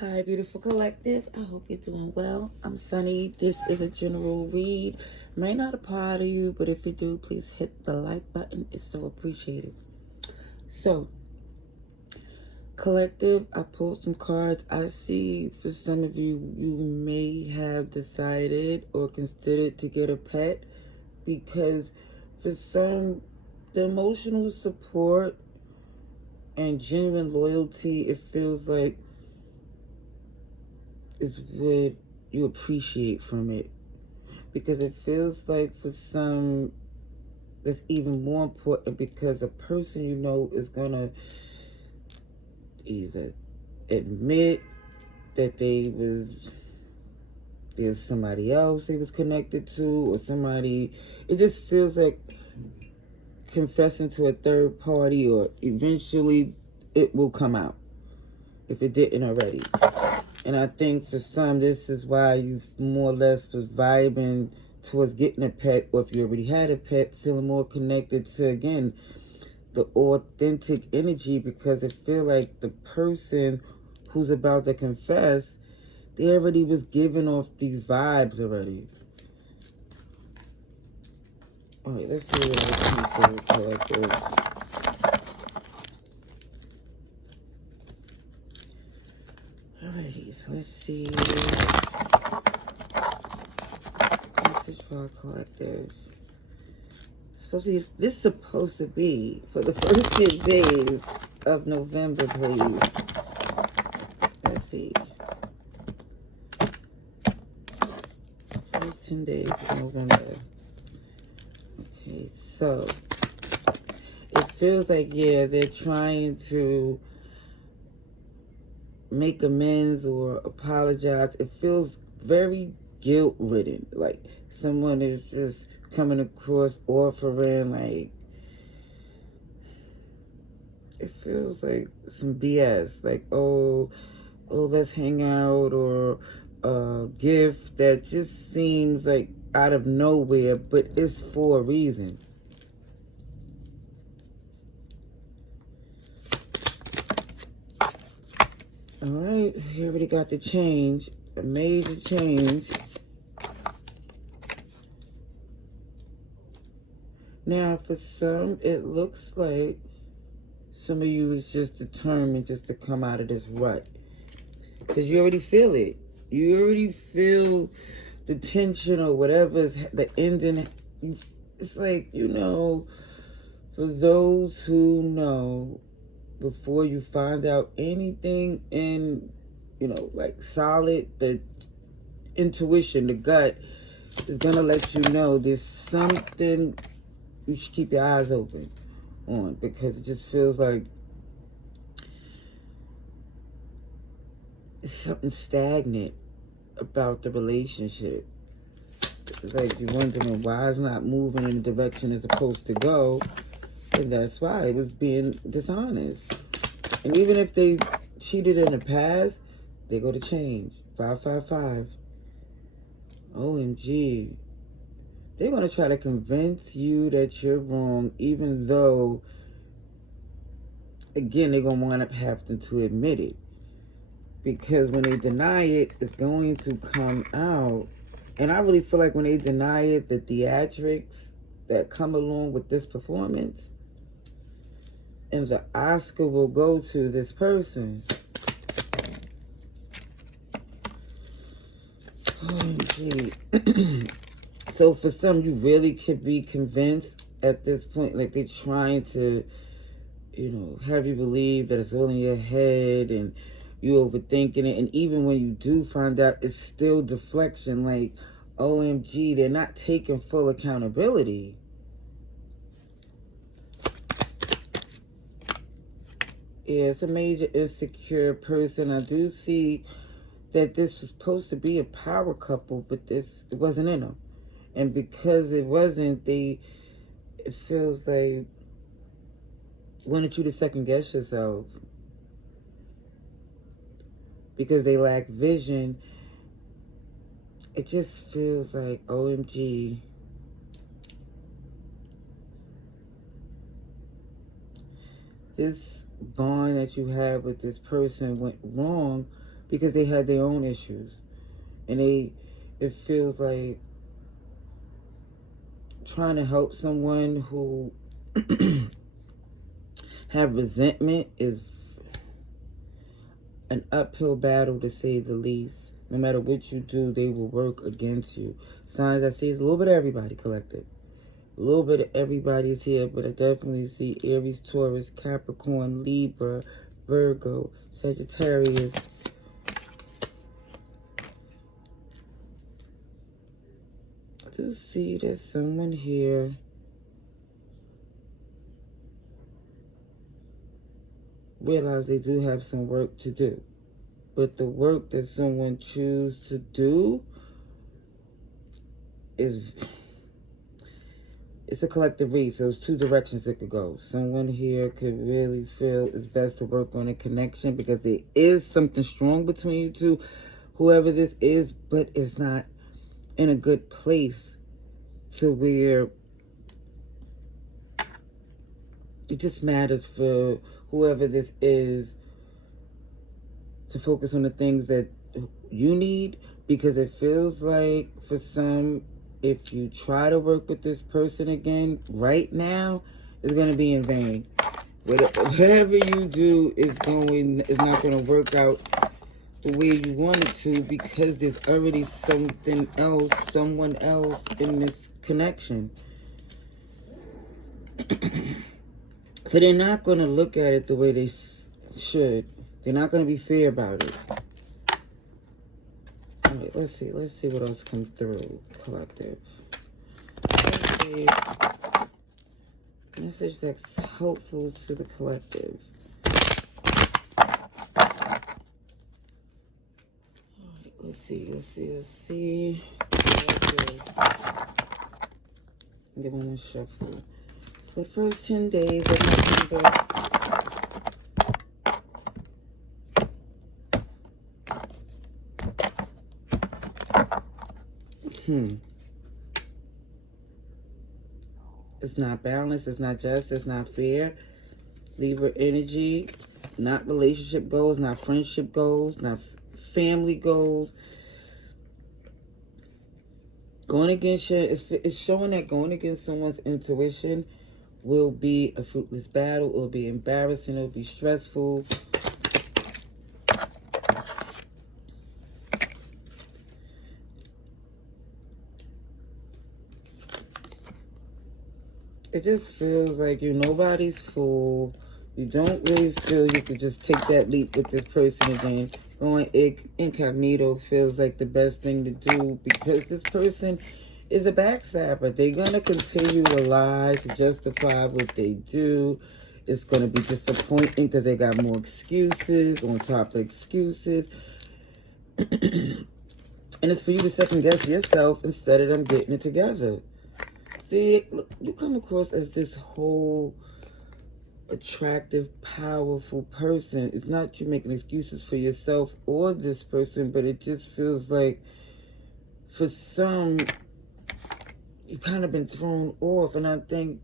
Hi, beautiful collective. I hope you're doing well. I'm Sunny. This is a general read. May not apply to you, but if you do, please hit the like button. It's so appreciated. So, collective, I pulled some cards. I see for some of you, you may have decided or considered to get a pet because for some, the emotional support and genuine loyalty, it feels like is what you appreciate from it, because it feels like for some that's even more important because a person you know is gonna either admit that there's somebody else they was connected to, or somebody, it just feels like confessing to a third party, or eventually it will come out if it didn't already. And I think for some, this is why you more or less was vibing towards getting a pet, or if you already had a pet, feeling more connected to, again, the authentic energy, because it feel like the person who's about to confess, they already was giving off these vibes already. All right, let's see what other piece of collective. Alrighty, so let's see. Message for our collective. This is supposed to be for the first 6 days of November, please. Let's see. First 10 days of November. Okay, so it feels like, yeah, they're trying to make amends or apologize. It feels very guilt-ridden. Like someone is just coming across offering, like, it feels like some BS. Like, oh, let's hang out, or a gift that just seems like out of nowhere, but it's for a reason. All right, we already got the change, a major change. Now, for some, it looks like some of you is just determined just to come out of this rut, because you already feel it. You already feel the tension or whatever is the ending. It's like, for those who know, before you find out anything in, like solid, the intuition, the gut is going to let you know there's something you should keep your eyes open on, because it just feels like it's something stagnant about the relationship. It's like you're wondering why it's not moving in the direction it's supposed to go. And that's why it was being dishonest. And even if they cheated in the past, they go to change. 555. OMG. They're going to try to convince you that you're wrong, even though, again, they're going to wind up having to admit it. Because when they deny it, it's going to come out. And I really feel like when they deny it, the theatrics that come along with this performance, and the Oscar will go to this person. OMG. So for some, you really could be convinced at this point, like they're trying to, have you believe that it's all in your head and you overthinking it. And even when you do find out, it's still deflection. Like, OMG, they're not taking full accountability. Yeah, it's a major insecure person. I do see that this was supposed to be a power couple, but it wasn't in them. And because it wasn't, it feels like wanted you to second guess yourself. Because they lack vision, it just feels like, OMG. This bond that you had with this person went wrong, because they had their own issues. And it feels like trying to help someone who have resentment is an uphill battle, to say the least. No matter what you do, they will work against you. Signs I see is a little bit of everybody, collective. A little bit of everybody's here, but I definitely see Aries, Taurus, Capricorn, Libra, Virgo, Sagittarius. I do see there's someone here realize they do have some work to do. But the work that someone chooses to do is, it's a collective read, so it's two directions it could go. Someone here could really feel it's best to work on a connection because there is something strong between you two, whoever this is, but it's not in a good place to where it just matters for whoever this is to focus on the things that you need, because it feels like for some, if you try to work with this person again right now, it's going to be in vain. Whatever you do is not going to work out the way you want it to, because there's already something else, someone else in this connection. So they're not going to look at it the way they should. They're not going to be fair about it. All right, let's see what else comes through, collective. Okay. Message that's helpful to the collective. All right, let's see. Okay. Give one more shuffle. For the first 10 days of November. It's not balanced, it's not just, it's not fair. Libra energy, not relationship goals, not friendship goals, not family goals. Going against you, it's showing that going against someone's intuition will be a fruitless battle. It will be embarrassing. It will be stressful. It just feels like you're nobody's fool. You don't really feel you could just take that leap with this person again. Going incognito feels like the best thing to do, because this person is a backstabber. They're going to continue to lie to justify what they do. It's going to be disappointing because they got more excuses on top of excuses. And it's for you to second guess yourself instead of them getting it together. See, look, you come across as this whole attractive, powerful person. It's not you making excuses for yourself or this person, but it just feels like for some, you kind of been thrown off. And I think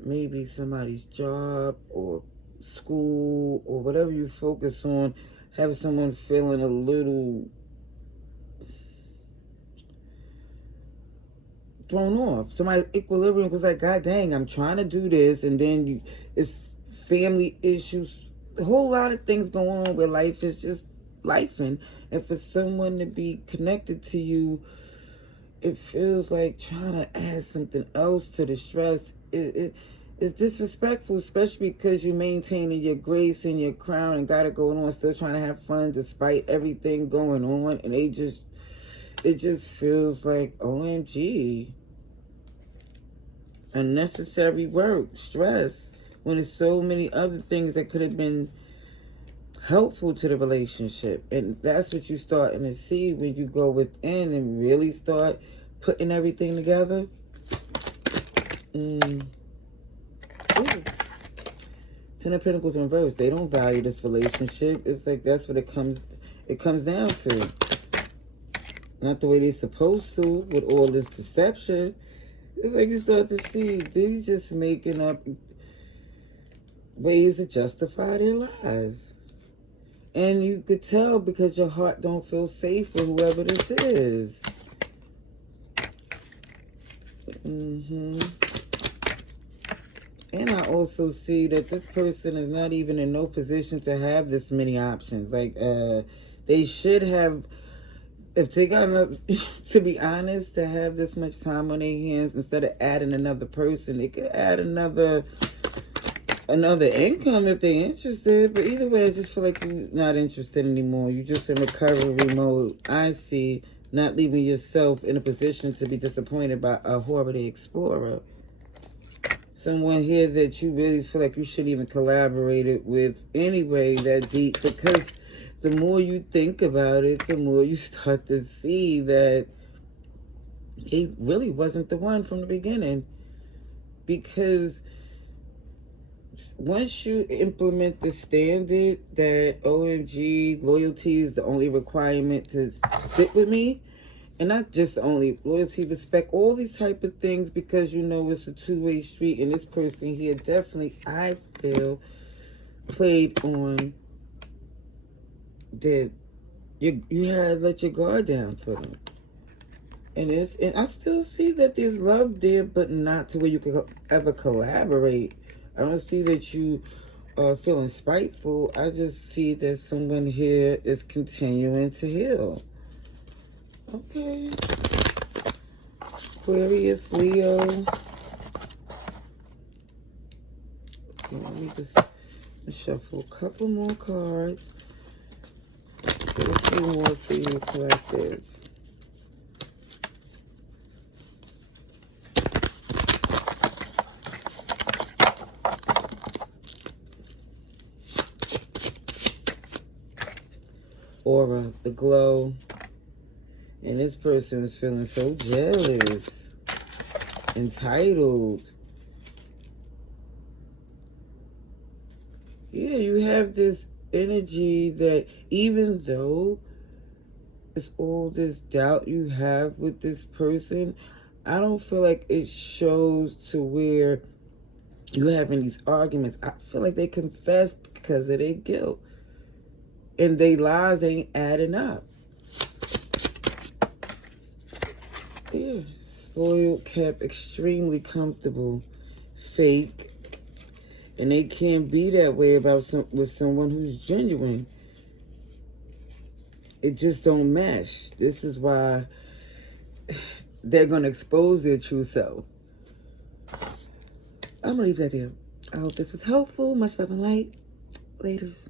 maybe somebody's job or school or whatever you focus on, have someone feeling a little thrown off. Somebody's equilibrium was like, God dang, I'm trying to do this, and then it's family issues, a whole lot of things going on where life is just lifing. And for someone to be connected to you, it feels like trying to add something else to the stress. It's disrespectful, especially because you're maintaining your grace and your crown and got it going on, still trying to have fun despite everything going on. And it just feels like, OMG. Unnecessary work, stress, when there's so many other things that could have been helpful to the relationship. And that's what you're starting to see when you go within and really start putting everything together. Ooh. 10 of Pentacles in reverse. They don't value this relationship. It's like that's what it comes down to. Not the way they're supposed to, with all this deception. It's like you start to see they're just making up ways to justify their lies. And you could tell because your heart don't feel safe for whoever this is. And I also see that this person is not even in no position to have this many options. Like, they should have, if they got enough, to be honest, to have this much time on their hands, instead of adding another person, they could add another income if they're interested. But either way, I just feel like you're not interested anymore. You're just in recovery mode. I see, not leaving yourself in a position to be disappointed by a horrible explorer. Someone here that you really feel like you shouldn't even collaborate it with anyway that deep, because the more you think about it, the more you start to see that he really wasn't the one from the beginning. Because once you implement the standard that OMG, loyalty is the only requirement to sit with me, and not just only loyalty, respect, all these type of things, because you know it's a two-way street, and this person here definitely, I feel, played on that you had let your guard down for them. And I still see that there's love there, but not to where you could ever collaborate. I don't see that you are feeling spiteful. I just see that someone here is continuing to heal. Okay. Aquarius, Leo. Okay, let me just shuffle a couple more cards. Get a few more for you, collective. Aura, the glow. And this person is feeling so jealous, entitled. Yeah, you have this energy that even though it's all this doubt you have with this person, I don't feel like it shows to where you're having these arguments. I feel like they confess because of their guilt. And their lies ain't adding up. Yeah, spoiled, kept, extremely comfortable, fake. And they can't be that way with someone who's genuine. It just don't mesh. This is why they're going to expose their true self. I'm going to leave that there. I hope this was helpful. Much love and light. Laters.